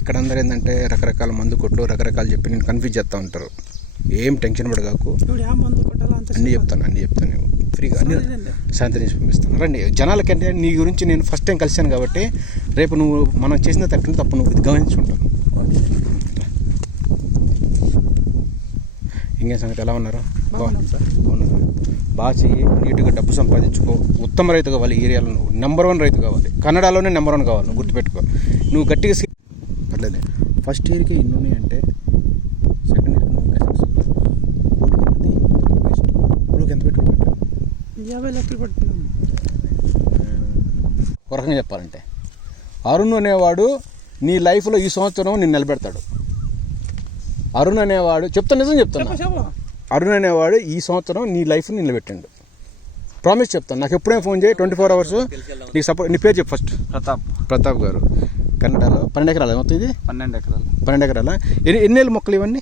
ఇక్కడ అందరూ ఏంటంటే రకరకాల మందు కొట్లు రకరకాలు చెప్పి నేను కన్ఫ్యూజ్ చేస్తూ ఉంటారు. ఏం టెన్షన్ పడగాకు అన్నీ చెప్తాను అన్నీ చెప్తాను. ఫ్రీగా అన్ని నుంచి పంపిస్తాను రండి జనాలకంటే నీ గురించి నేను ఫస్ట్ టైం కలిశాను కాబట్టి రేపు నువ్వు మనం చేసిన తప్పిన తప్పు నువ్వు ఓకే. ఇంకేం సంగతి ఎలా ఉన్నారు? బాగా చెయ్యి నీట్గా డబ్బు సంపాదించుకో. ఉత్తమ రైతు కావాలి ఏరియాలో నువ్వు. నెంబర్ వన్ రైతు కావాలి. కన్నడలోనే నెంబర్ వన్ కావాలి నువ్వు గుర్తుపెట్టుకో. నువ్వు గట్టిగా ఫస్ట్ ఇయర్కి ఇన్ని ఉన్నాయంటే సెకండ్ ఇయర్కి ఇంకా six ఉన్నాయి. ఊరికి ఎంత పెట్టుకుని పెట్టావు యాభై లక్షలు పడుతున్నాం ఒక రకంగా చెప్పాలంటే. అరుణ్ అనేవాడు నీ లైఫ్లో ఈ సంవత్సరం నేను నిలబెడతాడు. అరుణ్ అనేవాడు చెప్తా నిజం చెప్పు అరుణ్ అనేవాడు ఈ సంవత్సరం నీ లైఫ్ని నిలబెట్టిండు. ప్రామిస్ చెప్తాను నాకు ఎప్పుడైనా ఫోన్ చేయి ట్వంటీ ఫోర్ అవర్స్. నీకు సపోర్ట్ నీ పేరు చెప్పు ఫస్ట్. ప్రతాప్. ప్రతాప్ గారు. కన్నడలో? పన్నెండు ఎకరాలు మొత్తం ఇది? పన్నెండు ఎకరాలు. పన్నెండు ఎకరాల? ఎన్ని ఎన్ని నెలలు మొక్కలు ఇవన్నీ?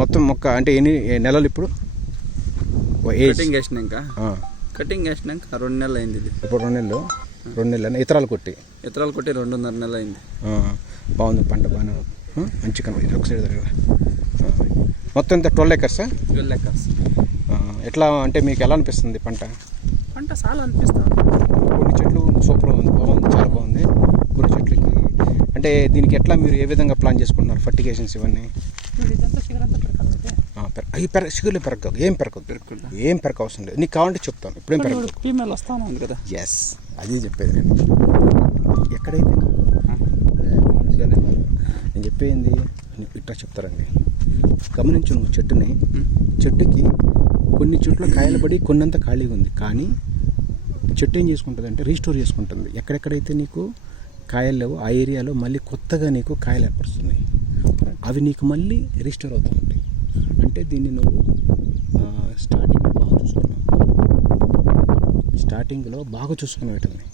మొత్తం మొక్క అంటే ఎన్ని నెలలు ఇప్పుడు? కటింగ్ వేసినాక. కటింగ్ వేసినాక రెండు నెలలు అయింది ఇది. ఇప్పుడు రెండు నెలలు? రెండు నెలలు. ఇతరాలు కొట్టి? ఇతరాలు కొట్టి రెండున్నర నెలలు అయింది. బాగుంది పంట బాగానే మంచి కనబడి ఒక సైడ్ దగ్గర మొత్తం ఇంత ట్వెల్వ్ ఎకర్సా ట్వెల్వ్ ఎకర్స్. ఎట్లా అంటే మీకు ఎలా అనిపిస్తుంది పంట? పంట చాలా అనిపిస్తా కొన్ని చెట్లు సూపర్ ఉంది బాగుంది. అంటే దీనికి ఎట్లా మీరు ఏ విధంగా ప్లాన్ చేసుకుంటున్నారు ఫర్టిగేషన్స్ ఇవన్నీ? అవి పెర షుగర్లు పెరగదు ఏం పెరగదు? ఏం పెరగ అవసరం లేదు. నీకు కావాలంటే చెప్తాను ఇప్పుడేం పెరగదు. ఫీమేల్ వస్తాను కదా. ఎస్ అది చెప్పేది నేను. ఎక్కడైతే నేను చెప్పేది నీకు ఇట్లా చెప్తారండి. గమనించు నువ్వు చెట్టుని. చెట్టుకి కొన్ని చెట్లు కాయలు పడి కొన్నంత ఖాళీగా ఉంది. కానీ చెట్టు ఏం చేసుకుంటుంది అంటే రీస్టోర్ చేసుకుంటుంది. ఎక్కడెక్కడైతే నీకు కాయలు లేవో ఆ ఏరియాలో మళ్ళీ కొత్తగా నీకు కాయలు ఏర్పరుస్తున్నాయి అవి నీకు మళ్ళీ రీస్టోర్ అవుతూ ఉంటాయి. అంటే దీన్ని నువ్వు స్టార్టింగ్లో బాగా చూసుకున్నావు. స్టార్టింగ్లో బాగా చూసుకుని వీటిని.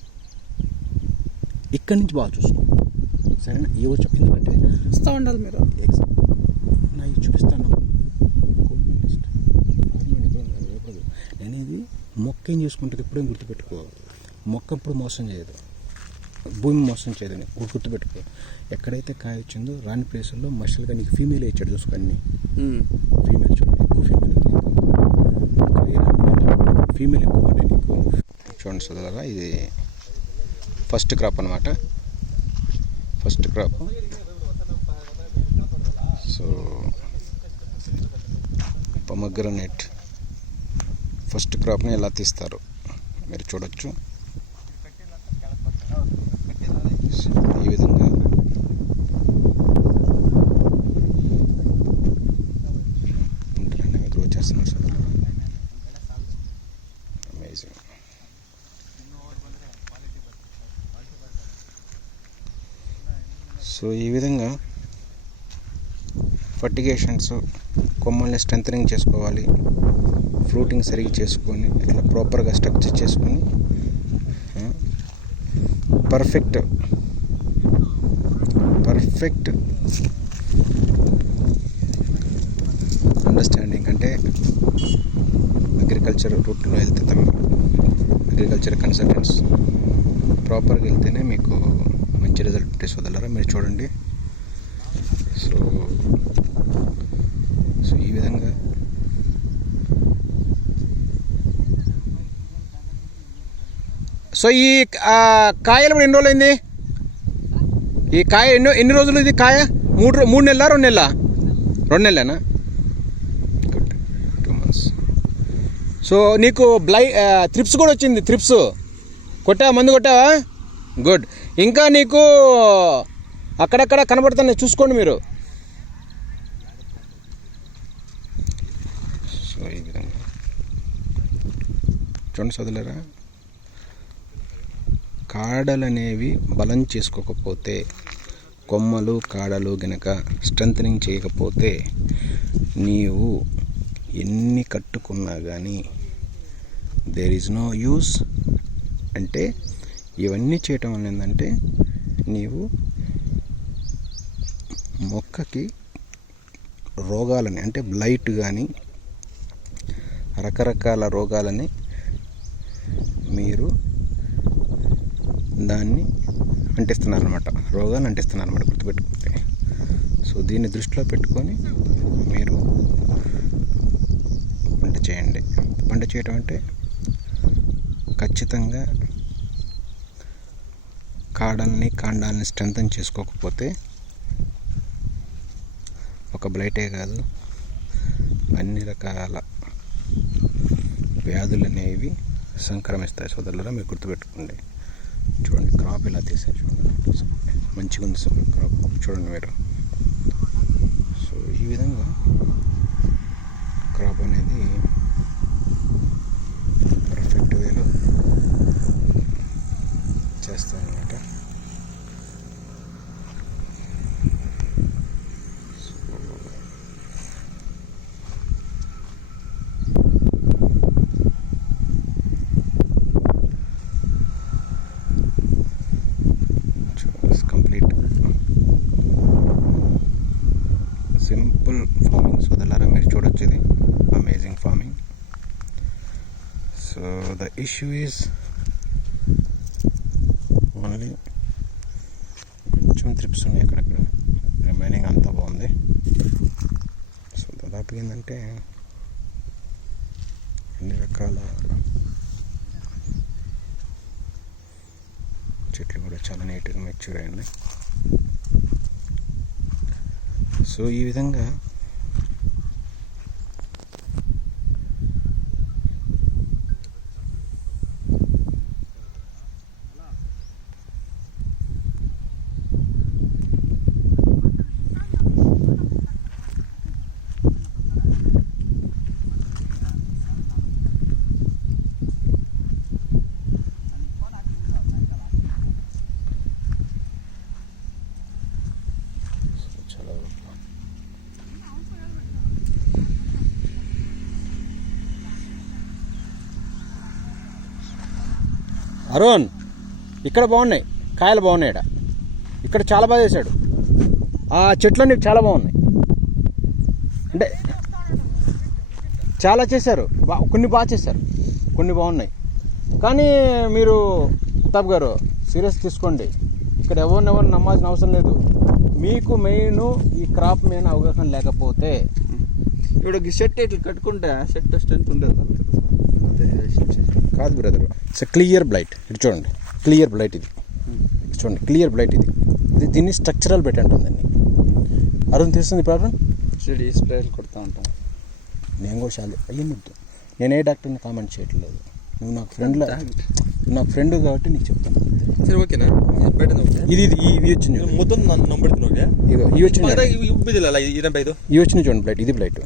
ఇక్కడి నుంచి బాగా చూసుకో. సరేనా? ఏ వచ్చి ఎందుకంటే వస్తూ ఉండాలి మీరు. ఎగ్జామ్ నా ఇది చూపిస్తాను. నేనేది మొక్క ఏం చేసుకుంటుంది? ఎప్పుడేం గుర్తుపెట్టుకో. మొక్క ఎప్పుడు మోసం చేయదు. భూమి మోసం చేయదు అని గుర్తు- గుర్తుపెట్టుకో. ఎక్కడైతే కాయ వచ్చిందో రాని ప్లేసుల్లో మనుషులుగా నీకు ఫీమేల్ ఇచ్చాడు చూసుకో అన్ని. ఉమ్. ఫీమేల్ చూడండి ఎక్కువ ఫీమేల్ ఫీమేల్ ఎక్కువ పడ్డాయి నీకు. చూడండి సోదరులారా ఇది ఫస్ట్ క్రాప్ అనమాట first crop so pomegranate first క్రాప్ని ఎలా తీస్తారు? మీరు చూడొచ్చు. ఫ్రెండ్స్ ఈ విధంగా. గ్రో చేస్తున్నారు సార్. అమేజింగ్ సో ఈ విధంగా ఫర్టిగేషన్స్ కొమ్మల్ని స్ట్రెంథనింగ్ చేసుకోవాలి. ఫ్రూటింగ్ సరిగ్గా చేసుకొని ఇట్లా ప్రాపర్గా స్ట్రక్చర్ చేసుకొని పర్ఫెక్ట్ పర్ఫెక్ట్ అండర్స్టాండింగ్ అంటే అగ్రికల్చర్ రూట్లో వెళ్తే తమ అగ్రికల్చర్ కన్సల్టెంట్స్ ప్రాపర్గా వెళ్తేనే మీకు మంచి రిజల్ట్ ఉంటే వదలరా? మీరు చూడండి. సో సో ఈ విధంగా సో ఈ కాయలు కూడా ఎన్ని రోజులైంది? ఈ కాయ ఎన్నో ఎన్ని రోజులు ఇది కాయ? మూడు రో- మూడు నెలల రెండు నెలల? రెండు నెలలేనా? గుడ్ టూ మంత్స్ సో నీకు బ్లై త్రిప్స్ కూడా వచ్చింది త్రిప్స్ కొట్టావా? మందు కొట్టావా? గుడ్ ఇంకా నీకు అక్కడక్కడ కనబడుతున్నాయి చూసుకోండి మీరు. సో ఈ విధంగా. చూడండి చదువులేరా కాడలనేవి బలం చేసుకోకపోతే కొమ్మలు కాడలు గనక స్ట్రెంగ్ చేయకపోతే నీవు ఎన్ని కట్టుకున్నా కానీ దేర్ ఈజ్ నో యూస్ అంటే ఇవన్నీ చేయటం వల్ల ఏంటంటే నీవు మొక్కకి రోగాలని అంటే బ్లైట్ కానీ రకరకాల రోగాలని మీరు దాన్ని అంటిస్తున్నారు అనమాట రోగాన్ని అంటిస్తున్నారు అనమాట గుర్తుపెట్టుకుంటే. సో దీన్ని దృష్టిలో పెట్టుకొని మీరు పంట చేయండి. పంట చేయడం అంటే ఖచ్చితంగా కాడల్ని కాండాలని స్ట్రెంగ్తన్ చేసుకోకపోతే ఒక బ్లైటే కాదు అన్ని రకాల వ్యాధులు అనేవి సంక్రమిస్తాయి. సోదరులరా మీరు గుర్తుపెట్టుకోండి. చూడండి క్రాప్ ఇలా తీసారు చూడండి. మంచిగా ఉంది సార్ క్రాప్ చూడండి మీరు. సో ఈ విధంగా క్రాప్ అనేది పర్ఫెక్ట్ వేలో చేస్తారనమాట కంప్లీట్ సింపుల్ ఫార్మింగ్ సోదరులారా మీరు చూడొచ్చు ఇది amazing farming so the issue is only కొంచెం త్రిప్స్ ఉన్నాయి అక్కడక్కడ రిమైనింగ్ అంతా బాగుంది. సో దాదాపు ఏంటంటే అన్ని రకాల చెట్లు కూడా చాలా నీట్గా మెచ్యూర్ అయ్యాయి సో ఈ విధంగా చాలా అరుణ్ ఇక్కడ బాగున్నాయి. కాయలు బాగున్నాయి ఈడ. ఇక్కడ చాలా బాగా చేశాడు. ఆ చెట్లన్నీ చాలా బాగున్నాయి. అంటే చాలా చేశారు. బా కొన్ని బాగా చేశారు. కొన్ని బాగున్నాయి. కానీ మీరు ప్రతాప్ గారు సీరియస్ తీసుకోండి. ఇక్కడ ఎవరినెవరు నమ్మాల్సిన అవసరం లేదు. మీకు మెయిన్ ఈ క్రాప్ మీద అవగాహన లేకపోతే ఇప్పుడు సెట్ షర్ట్ ఇట్లా కట్టుకుంటే షర్ట్ స్ట్రెంత్ ఉండదు అదే. కాదు బ్రదరు సో క్లియర్ బ్లైట్ ఇది చూడండి క్లియర్ బ్లైట్ ఇది చూడండి క్లియర్ బ్లైట్ ఇది ఇది దీన్ని స్ట్రక్చరల్ బెట్ అంటుంది దీన్ని అరుణ్ తెలుస్తుంది ప్రాబ్లం ఈ స్ప్రేలు కొడుతూ ఉంటాం నేను కూడా చాలా అయ్యొద్దు నేను ఏ డాక్టర్ని కామెంట్ చేయట్లేదు నువ్వు నాకు ఫ్రెండ్లో నా ఫ్రెండ్ కాబట్టి నీకు చెప్తాను సరే ఓకేనా బయట ఇది ఇది ఇవి వచ్చింది మొత్తం నన్ను నంబడుతుంది ఓకే ఇగో ఇవి వచ్చింది ఇవి ఇరవై ఐదు ఇవి వచ్చింది చూడండి బ్లైట్ ఇది బ్లైట్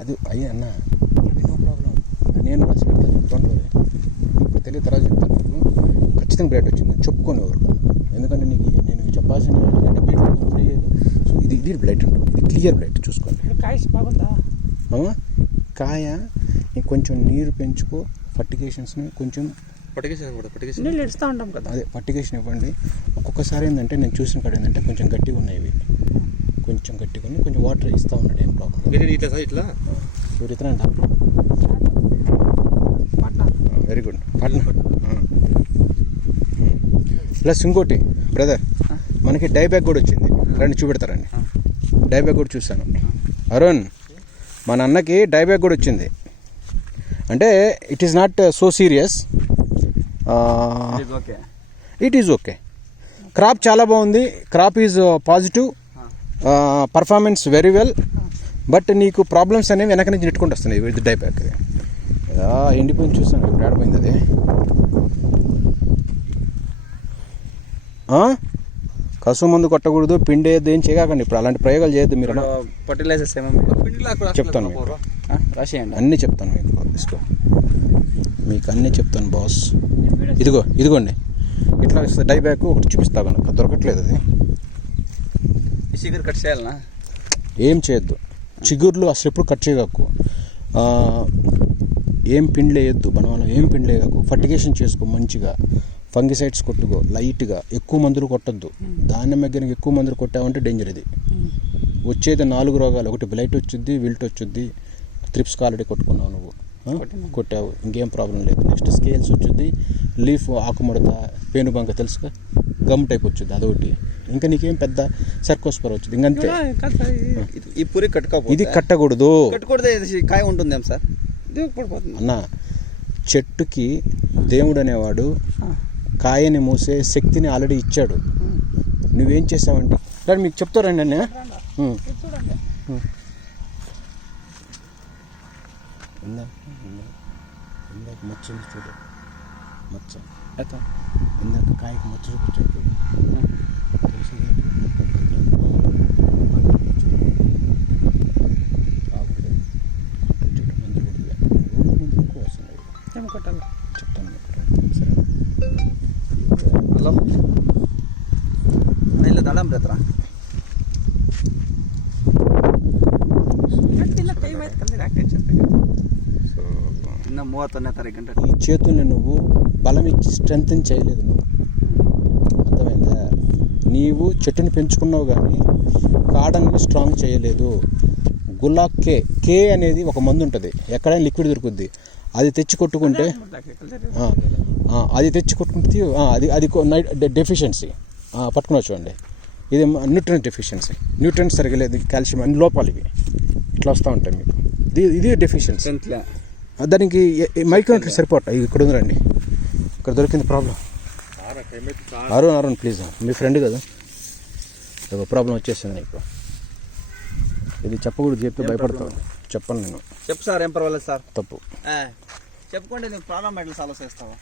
అది అయ్యి అన్న నేను రాసి తెలియ తర్వాత చెప్తాను. నీకు ఖచ్చితంగా బ్లడ్ వచ్చింది. చెప్పుకొని ఎవరు. ఎందుకంటే నీకు నేను చెప్పాల్సిన సో ఇది ఇది బ్లైట్ ఉంటుంది ఇది క్లియర్ బ్లైట్ చూసుకోండి. కాయ బాగుందా? కాయ కొంచెం నీరు పెంచుకో పట్టికేషన్స్ని కొంచెం కూడా ఉంటాం కదా. అదే పట్టికేషన్ ఇవ్వండి. ఒక్కొక్కసారి ఏంటంటే నేను చూసిన కాడ ఏంటంటే కొంచెం గట్టిగా ఉన్నాయి కొంచెం గట్టిగా కొంచెం వాటర్ ఇస్తూ ఉన్నాడు ఏం ప్రాబ్లం ఇట్లా ఇట్లా? ఎవరు ఇతర వెరీ గుడ్ పాట్నా ప్లస్ ఇంకోటి బ్రదర్ మనకి డై బ్యాగ్ కూడా వచ్చింది. రండి చూపెడతారండి డై బ్యాగ్ కూడా చూశాను. అరుణ్ మన అన్నకి డై బ్యాగ్ కూడా వచ్చింది. అంటే it is not so serious okay it is okay crop చాలా బాగుంది. Crop is positive performance very well but నీకు ప్రాబ్లమ్స్ అనేవి వెనక నుంచి నెట్టుకుంటూ వస్తున్నాయి విత్ డై బ్యాక్ ఎండిపోయింది చూసాను ఇప్పుడు ఆడిపోయింది అది? కసు మందు కొట్టకూడదు పిండి వేయద్దు ఏం చేయకండి ఇప్పుడు అలాంటి ప్రయోగాలు చేయొద్దు మీరు. ఫర్టిలైజర్స్ ఏమేమి చెప్తాను రాసేయండి. అన్నీ చెప్తాను మీకు మీకు అన్నీ చెప్తాను బాస్. ఇదిగో ఇదిగోండి. ఇట్లా వస్తుంది డై బ్యాక్ ఒకటి చూపిస్తా కనుక దొరకట్లేదు అది. ఈ సిగర్ కట్ చేయాలనా? ఏం చేయొద్దు. చిగుర్లు అసలు ఎప్పుడు కట్ చేయగకు ఏం పిండి వేయద్దు బనవాళ్ళం ఏం పిండి వేయకు ఫర్టిగేషన్ చేసుకో మంచిగా. ఫంగిసైడ్స్ కొట్టుకో లైట్గా. ఎక్కువ మందులు కొట్టద్దు. దానిమ్మ గిన్నెకి ఎక్కువ మందులు కొట్టావంటే డేంజర్ ఇది. వచ్చేది నాలుగు రోగాలు. ఒకటి బ్లైట్ వచ్చుద్ది విల్ట్ వచ్చుద్ది త్రిప్స్ ఆల్రెడీ కొట్టుకున్నావు నువ్వు? కొట్టావు. ఇంకేం ప్రాబ్లం లేదు. నెక్స్ట్ స్కేల్స్ వచ్చుద్ది లీఫ్ ఆకుముడత పేనుబంక తెలుసుగా? గమ్ టైప్ వచ్చింది అదొకటి. ఇంకా నీకేం పెద్ద సర్కోస్పర్ వచ్చింది ఇంకంతే. ఈ పూరి కట్టుకోకపోతే ఇది కట్టకూడదు. కట్టుకూడదే కాయ ఉంటుందేం సార్? అన్న చెట్టుకి దేవుడు అనేవాడు కాయని మూసే శక్తిని ఆల్రెడీ ఇచ్చాడు. నువ్వేం చేసావంటే రండి మీకు చెప్తారండి అన్న. ఇందాక మచ్చ చూడు. మచ్చ. ఇందాక కాయకి మచ్చ చూపించాడు de atrás. ఈ చేతుల్ని నువ్వు బలం ఇచ్చి స్ట్రెంగ్ చేయలేదు నువ్వు. అర్థమైందా? నీవు చెట్టుని పెంచుకున్నావు కానీ కాడల్ని స్ట్రాంగ్ చేయలేదు. గులాబ్ కే కే అనేది ఒక మందు ఉంటుంది. ఎక్కడైనా లిక్విడ్ దొరుకుద్ది. అది తెచ్చి కొట్టుకుంటే అది తెచ్చి కొట్టుకుంటే అది అది నైట్ డెఫిషియన్సీ పట్టుకున్నా చూడండి ఇది న్యూట్రన్ డెఫిషియన్సీ న్యూట్రన్ సరిగలేదు కాల్షియం అన్ని లోపాలు ఇవి ఇట్లా వస్తూ ఉంటాయి మీకు. ఇది ఇది డెఫిషియన్సీ దానికి మైక్రోన్యూట్రన్ సరిపోట. ఇక్కడ ఉందిరండి. ఇక్కడ దొరికింది ప్రాబ్లం అరుణ్ అరుణ్ ప్లీజ్ మీ ఫ్రెండ్ కదా. ఒక ప్రాబ్లం వచ్చేసింది నీకు. ఇది చెప్పకూడదు చెప్తే భయపడతాను చెప్పను నేను. చెప్పు సార్ ఏం పర్వాలేదు సార్. తప్పు. చెప్పుకుంటే నేను ప్రాబ్లం మెడల్ సాల్వ్ చేస్తావు?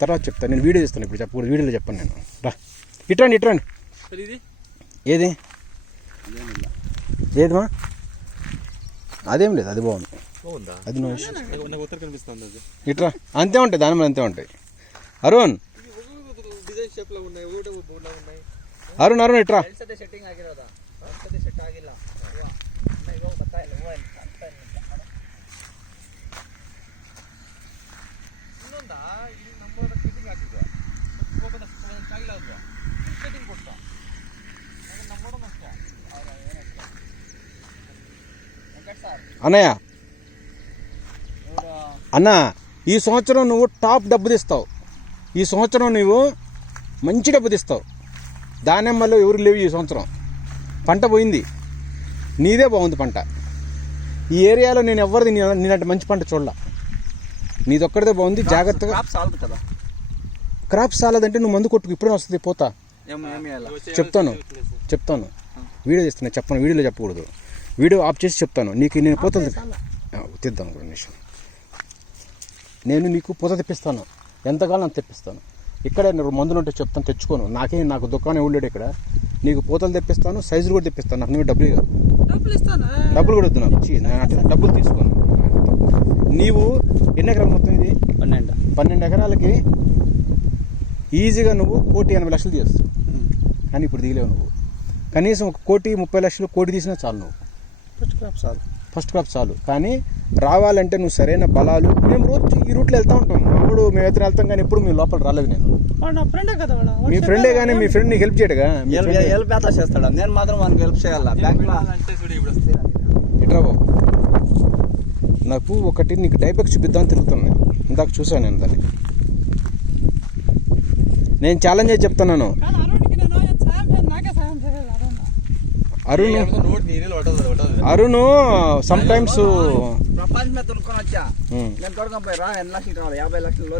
తర్వాత చెప్తాను నేను వీడియో చేస్తాను ఇప్పుడు చెప్పకూడదు వీడియోలో చెప్పాను నేను. రా. ఇట్రండి ఇట్రండి ఇది. ఏది? ఏదిమా? అదేం లేదు అది బాగుంది. బాగుందా? అది ఇట్రా అంతే ఉంటాయి దాని మీద అంతే ఉంటాయి. అరుణ్. అరుణ్ అరుణ్ ఇట్రా. అన్నయ్య. అన్న ఈ సంవత్సరం నువ్వు టాప్ డబ్బు తీస్తావు. ఈ సంవత్సరం నువ్వు మంచి డబ్బు తీస్తావు. దానిమ్మలో ఎవరు లేవు ఈ సంవత్సరం. పంట పోయింది. నీదే బాగుంది పంట. ఈ ఏరియాలో నేను ఎవరిది నేనంటే మంచి పంట చూడలా. నీదొక్కడిదే బాగుంది జాగ్రత్తగా క్రాప్ సాలదంటే నువ్వు మందు కొట్టుకు ఇప్పుడే వస్తుంది పోతా. చెప్తాను. చెప్తాను. వీడియో చేస్తున్నా చెప్పను వీడియోలో చెప్పకూడదు. వీడియో ఆఫ్ చేసి చెప్తాను. నీకు నేను పోతుంది ఆ, తీద్దాం ఒక నిమిషం. నేను నీకు పూత తెప్పిస్తాను. ఎంతకాలం అంత తెప్పిస్తాను. ఇక్కడే నేను మందులు ఉంటే చెప్తాను తెచ్చుకోను. నాకే నాకు దుకాణం ఎవరు ఇక్కడ. నీకు పూతలు తెప్పిస్తాను సైజులు కూడా తెప్పిస్తాను. నాకు నువ్వు డబ్బులు కాదు డబ్బులు కూడా వద్దు నాకు ఛీ, నేను అట్లా డబ్బులు తీసుకోను. నీవు ఎన్ని ఎకరాలు మొత్తం ఇది? పన్నెండు. పన్నెండు ఎకరాలకి ఈజీగా నువ్వు కోటి ఎనభై లక్షలు తీస్తావు కానీ ఇప్పుడు దిగలేవు నువ్వు. కనీసం ఒక కోటి ముప్పై లక్షలు కోటి తీసినా చాలు నువ్వు. First crop sir first crop చాలు. కానీ రావాలంటే నువ్వు సరైన బలాలు. మేము రోజు ఈ రూట్లో వెళ్తూ ఉంటాం. అప్పుడు మేము ఇద్దరు వెళ్తాం కానీ ఎప్పుడు మీ లోపల రాలేదు నేను. వాడు నా ఫ్రెండే కదా వాడు. మీ ఫ్రెండే కానీ మీ ఫ్రెండ్ నీకు హెల్ప్ చేయడుగా? హెల్ప్ చేస్తాడు? నేను మాత్రం మనకి హెల్ప్ చేయాల? ఇట్రా బాబు. నాకు ఒకటి నీకు డైబెక్ చూపిద్దామని తిరుగుతున్నాను ఇందాక చూసాను నేను దాన్ని. నేను ఛాలెంజ్ చేసి చెప్తున్నాను కానీ అరుణ్కి నేను ఏం సాయం చేయను నాకే సాయం చేయాలి అరుణ్. అరుణ్ సమ్ టైమ్స్ ప్రపంచం వచ్చా? నేను లక్షలు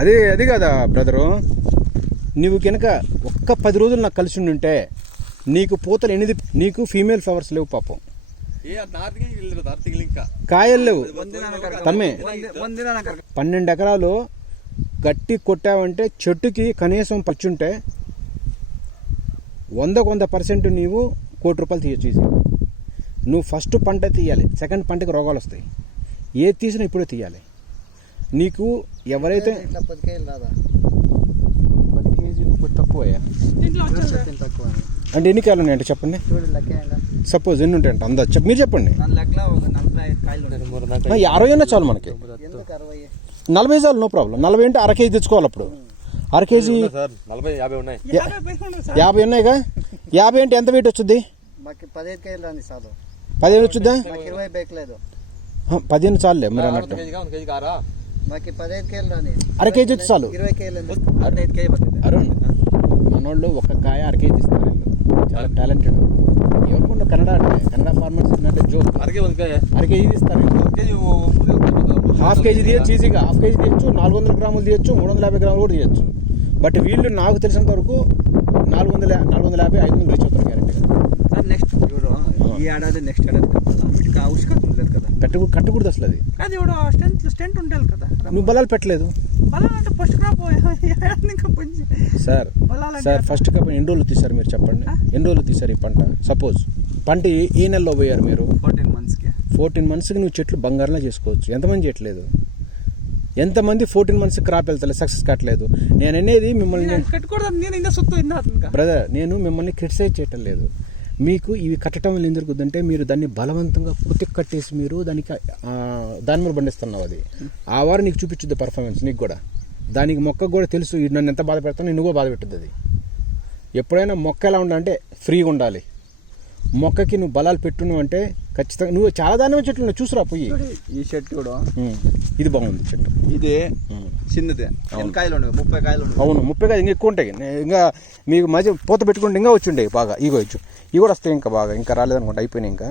అదే అది కదా బ్రదరు నువ్వు కనుక ఒక్క పది రోజులు నాకు కలిసి ఉంటే నీకు పూతలు ఎనిమిది నీకు ఫీమేల్ ఫ్లవర్స్ లేవు పాపం. కాయలు లేవు. తమ్మే. పన్నెండు ఎకరాలు గట్టి కొట్టావంటే చెట్టుకి కనీసం పచ్చుంటే వందకు వంద పర్సెంట్ నీవు కోటి రూపాయలు తీయచ్చు నువ్వు ఫస్ట్ పంట తీయాలి సెకండ్ పంటకి రోగాలు వస్తాయి. ఏది తీసినా ఇప్పుడే తీయాలి. నీకు ఎవరైతే పది కేజీలు తక్కువయ్యా అంటే ఎన్ని కాయలు ఉన్నాయంటే చెప్పండి? సపోజ్ ఎన్ని ఉంటాయంట? అందా మీరు చెప్పండి. అరవై అయినా చాలు మనకి. నలభై చాలు నో ప్రాబ్లం నలభై అంటే అర కేజీ తెచ్చుకోవాలి అప్పుడు. అర కేజీ యాభై ఉన్నాయి. యాభై పైసలు సార్. యాభై ఉన్నాయిగా యాభై అంటే ఎంత వెయిట్ వచ్చుద్ది మాకు పదిహేను కేజీలు రాని సాలు పదిహేను చాలులే మీరు అన్నట్టు. అర కేజీ వచ్చి చాలు. ఇరవై కేజీలు పదహైదు కేజీ పడుతుంది. అరుణ్ మనోళ్ళు ఒక కాయ అర కేజీ ఇస్తారు. చాలా టాలెంటెడ్ ఎవరికుండా కన్నడ అంటే కన్నడ ఫార్మర్స్ అంటే జోక్ అరకే ಒಂದು ಕಾಯಿ అర కేజీ ఇస్తారు వీళ్ళు. ಒಂದು కేజీ ముందు ಒಂದು హాఫ్ కేజీ తీయచ్చు ఈజీగా హాఫ్ కేజీ తీయచ్చు నాలుగు వందల గ్రాములు తీయచ్చు మూడు వందల యాభై గ్రాములు కూడా తీయచ్చు బట్ వీళ్ళు నాకు తెలిసినంత వరకు నాలుగు వందల నాలుగు వందల యాభై ఐదు వందలు రీచ్ అవుతారు గ్యారెంటీగా సార్ నెక్స్ట్ చూడు ఈ ఏడాది నెక్స్ట్ ఏడాది వీటికి ఆవశ్యకత ఉండదు కదా కట్టకూ కట్టకూడదు అసలు అది కాదు ఇప్పుడు స్ట్రెంత్ స్టెంట్ ఉండాలి కదా నువ్వు బలాలు పెట్టలేదు బలం అంటే ఫస్ట్ క్రాప్ ఇంకా పుంజి సార్ బలాలంటే సార్ ఫస్ట్ కప్ ఎన్ని రోజులు తీశారు మీరు చెప్పండి ఎన్ని రోజులు తీశారు ఈ పంట సపోజ్ పంట ఏ- నెలలో పోయారు మీరు? ఫోర్టీన్ మంత్స్కి. ఫోర్టీన్ మంత్స్కి నువ్వు చెట్లు బంగారంలో చేసుకోవచ్చు. ఎంతమంది చేయట్లేదు? ఎంతమంది ఫోర్టీన్ మంత్స్ క్రాప్ వెళ్తలేదు సక్సెస్ కావట్లేదు? నేను అనేది మిమ్మల్ని బ్రదర్ నేను మిమ్మల్ని క్రిటిసైజ్ చేయటం లేదు. మీకు ఇవి కట్టడం వల్ల ఏం జరుగుతుందంటే మీరు దాన్ని బలవంతంగా కుతి కట్టేసి మీరు దానికి దాని మీద పండిస్తున్నావు అది. ఆ వారు నీకు చూపించుద్ది పర్ఫార్మెన్స్ నీకు కూడా. దానికి మొక్కకు కూడా తెలుసు నన్ను ఎంత బాధ పెడతాను కూడా బాధ పెట్టుద్ది అది. ఎప్పుడైనా మొక్క ఎలా ఉండాలంటే ఫ్రీగా ఉండాలి. మొక్కకి నువ్వు బలాలు పెట్టును అంటే ఖచ్చితంగా నువ్వు చాలా దాని చెట్లు ఉన్నాయి, చూసురా పోయి. ఈ చూడు. ఉమ్, ఇది బాగుంది చెట్టు. ఇది. చిన్నదే. కాయలు ఉండవు ముప్పై కాయలు అవును ముప్పై కాదు ఇంకా ఎక్కువ ఉంటాయి. ఇంకా మీకు మధ్య పూత పెట్టుకుంటే ఇంకా వచ్చి ఉండేవి బాగా. ఇగో ఇచ్చు. ఇవి కూడా వస్తాయి ఇంకా బాగా. ఇంకా రాలేదనుకుంటా అయిపోయినాయి ఇంకా.